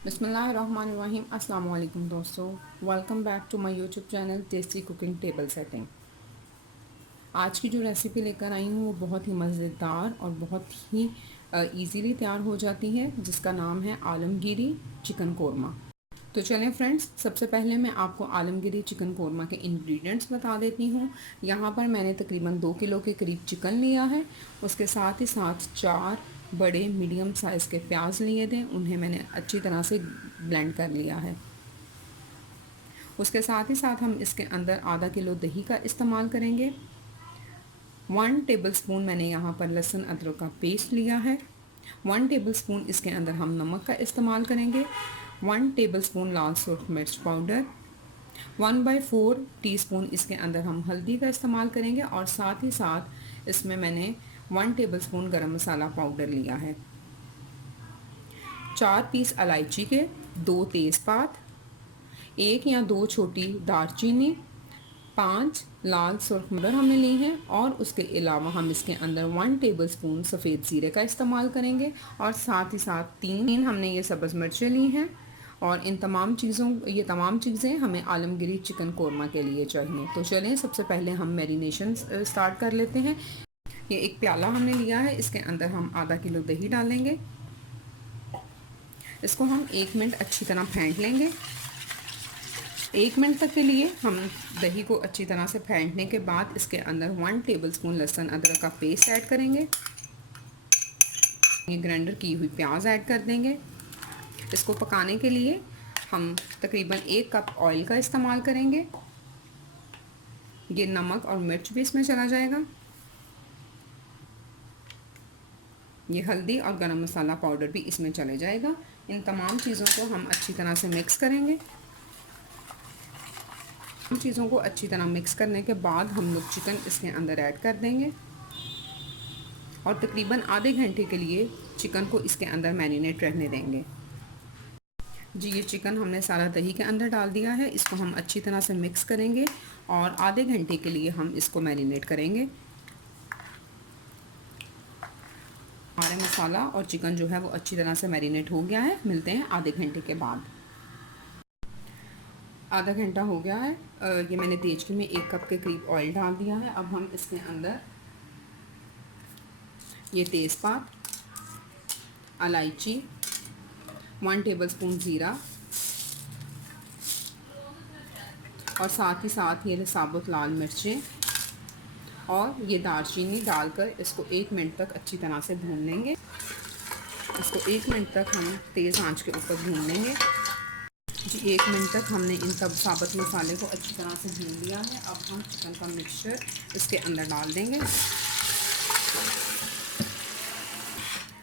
बिस्मिल्लाहिर्रहमानिर्रहीम। अस्सलाम वालेकुम दोस्तों, welcome back to my YouTube channel tasty cooking table setting. आज की जो रेसिपी लेकर आई हूँ वो बहुत ही मज़ेदार और बहुत ही इजीली तैयार हो जाती है, जिसका नाम है आलमगीरी चिकन कोरमा। तो चलें फ्रेंड्स, सबसे पहले मैं आपको आलमगीरी चिकन कोरमा के इंग्रेडिएंट्स बता देती हूँ। यहाँ पर मैंने तकरीबन 2 किलो के करीब चिकन लिया है। उसके साथ ही साथ 4 बड़े मीडियम साइज़ के प्याज लिए थे, उन्हें मैंने अच्छी तरह से ब्लेंड कर लिया है। उसके साथ ही साथ हम इसके अंदर आधा किलो दही का इस्तेमाल करेंगे। 1 टेबलस्पून मैंने यहाँ पर लहसुन अदरक का पेस्ट लिया है। 1 टेबलस्पून इसके अंदर हम नमक का इस्तेमाल करेंगे। 1 टेबलस्पून लाल सुर्ख मिर्च पाउडर। 1/4 टीस्पून इसके अंदर हम हल्दी का इस्तेमाल करेंगे और साथ ही साथ इसमें मैंने 1 टेबलस्पून गरम मसाला पाउडर लिया है। 4 पीस इलायची के, 2 तेज़पात, 1 या 2 छोटी दालचीनी, 5 लाल सुर्ख मिर्च हमने ली हैं और उसके अलावा हम इसके अंदर 1 टेबलस्पून सफ़ेद ज़ीरे का इस्तेमाल करेंगे और साथ ही साथ 3 हमने ये सब्ज़ मिर्चें ली हैं। और ये तमाम चीज़ें हमें आलमगीरी चिकन कोरमा के लिए चाहिए। तो चलें, सबसे पहले हम मैरिनेशन स्टार्ट कर लेते हैं। ये एक प्याला हमने लिया है, इसके अंदर हम आधा किलो दही डालेंगे। इसको हम 1 मिनट अच्छी तरह फेंट लेंगे। 1 मिनट तक के लिए हम दही को अच्छी तरह से फेंटने के बाद इसके अंदर 1 टेबलस्पून लहसुन अदरक का पेस्ट ऐड करेंगे। ये ग्राइंडर की हुई प्याज ऐड कर देंगे। इसको पकाने के लिए हम तकरीबन 1 कप ऑयल का इस्तेमाल करेंगे। ये नमक और मिर्च भी इसमें चला जाएगा। ये हल्दी और गरम मसाला पाउडर भी इसमें चले जाएगा। इन तमाम चीज़ों को हम अच्छी तरह से मिक्स करेंगे। चीज़ों को अच्छी तरह मिक्स करने के बाद हम लोग चिकन इसके अंदर ऐड कर देंगे और तकरीबन आधे घंटे के लिए चिकन को इसके अंदर मैरिनेट रहने देंगे। जी, ये चिकन हमने सारा दही के अंदर डाल दिया है। इसको हम अच्छी तरह से मिक्स करेंगे और आधे घंटे के लिए हम इसको मैरिनेट करेंगे। हमारा मसाला और चिकन जो है वो अच्छी तरह से मैरिनेट हो गया है। मिलते हैं आधे घंटे के बाद। आधा घंटा हो गया है। ये मैंने तेजकी में 1 कप के करीब ऑयल डाल दिया है। अब हम इसके अंदर ये तेज़पात, इलायची, 1 टेबलस्पून ज़ीरा और साथ ही साथ ये साबुत लाल मिर्चें और ये दालचीनी डालकर इसको 1 मिनट तक अच्छी तरह से भून लेंगे। इसको 1 मिनट तक हम तेज़ आंच के ऊपर भून लेंगे। जी, 1 मिनट तक हमने इन सब साबुत मसाले को अच्छी तरह से भून लिया है। अब हम चिकन का मिक्सचर इसके अंदर डाल देंगे।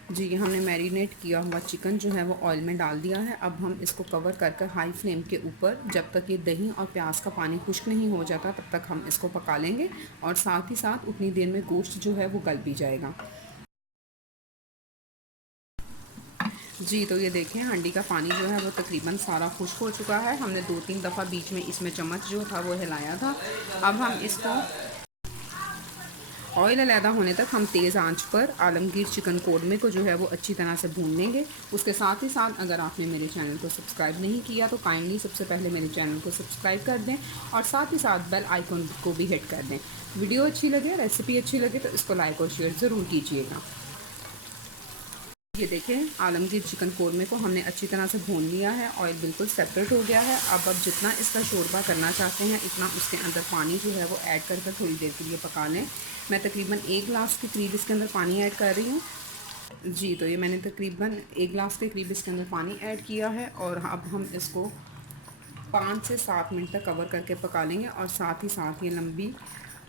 जी, ये हमने मैरिनेट किया हुआ चिकन जो है वो ऑयल में डाल दिया है। अब हम इसको कवर कर हाई फ्लेम के ऊपर जब तक ये दही और प्याज का पानी खुश्क नहीं हो जाता तब तक हम इसको पका लेंगे और साथ ही साथ उतनी देर में गोश्त जो है वो गल भी जाएगा। जी, तो ये देखें, हांडी का पानी जो है वो तकरीबन सारा खुश्क हो चुका है। हमने 2-3 दफ़ा बीच में इसमें चम्मच जो था वो हिलाया था। अब हम इसको ऑयल अलहदा होने तक हम तेज़ आंच पर आलमगीर चिकन कोरमे को जो है वो अच्छी तरह से भून लेंगे। उसके साथ ही साथ अगर आपने मेरे चैनल को सब्सक्राइब नहीं किया तो काइंडली सबसे पहले मेरे चैनल को सब्सक्राइब कर दें और साथ ही साथ बेल आइकन को भी हिट कर दें। वीडियो अच्छी लगे, रेसिपी अच्छी लगे तो इसको लाइक और शेयर ज़रूर कीजिएगा। ये देखें, आलमगीर चिकन कोरमे को हमने अच्छी तरह से भून लिया है। ऑयल बिल्कुल सेपरेट हो गया है। अब जितना इसका शोरबा करना चाहते हैं इतना उसके अंदर पानी जो है वो ऐड कर थोड़ी देर के लिए पका लें। मैं तकरीबन 1 गिलास के करीब इसके अंदर पानी ऐड कर रही हूँ। जी, तो ये मैंने तकरीबन 1 गिलास के करीब इसके अंदर पानी ऐड किया है और अब हम इसको 5 से 7 मिनट तक कवर करके पका लेंगे और साथ ही साथ ये लंबी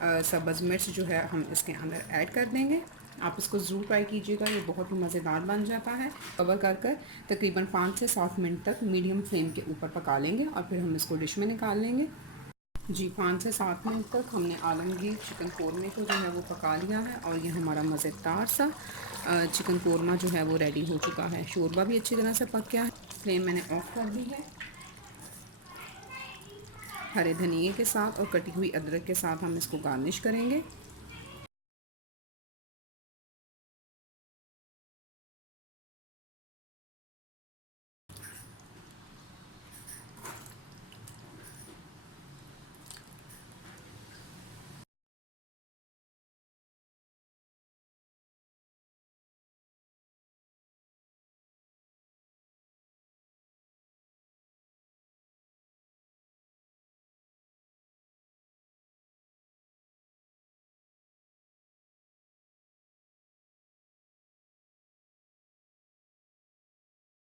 सब्ज़ मिर्च जो है हम इसके अंदर ऐड कर देंगे। आप इसको ज़रूर ट्राई कीजिएगा, ये बहुत ही मज़ेदार बन जाता है। कवर कर तकरीबन 5 से 7 मिनट तक मीडियम फ्लेम के ऊपर पका लेंगे और फिर हम इसको डिश में निकाल लेंगे। जी, 5 से 7 मिनट तक हमने आलमगीर चिकन कोरमे को जो है वो पका लिया है और ये हमारा मज़ेदार सा चिकन कोरमा जो है वो रेडी हो चुका है। शोरबा भी अच्छी तरह से पक गया है। फ्लेम मैंने ऑफ कर दी है। हरे धनिए के साथ और कटी हुई अदरक के साथ हम इसको गार्निश करेंगे।